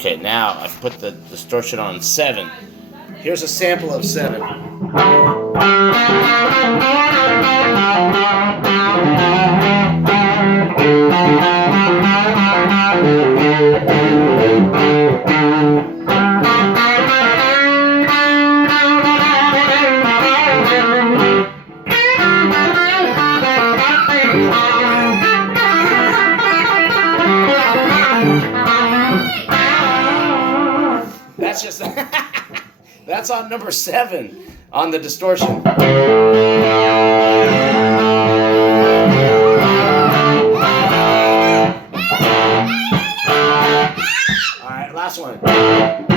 Okay, now I've put the distortion on 7. Here's a sample of 7. That's just that's on number 7 on the distortion. All right, last one.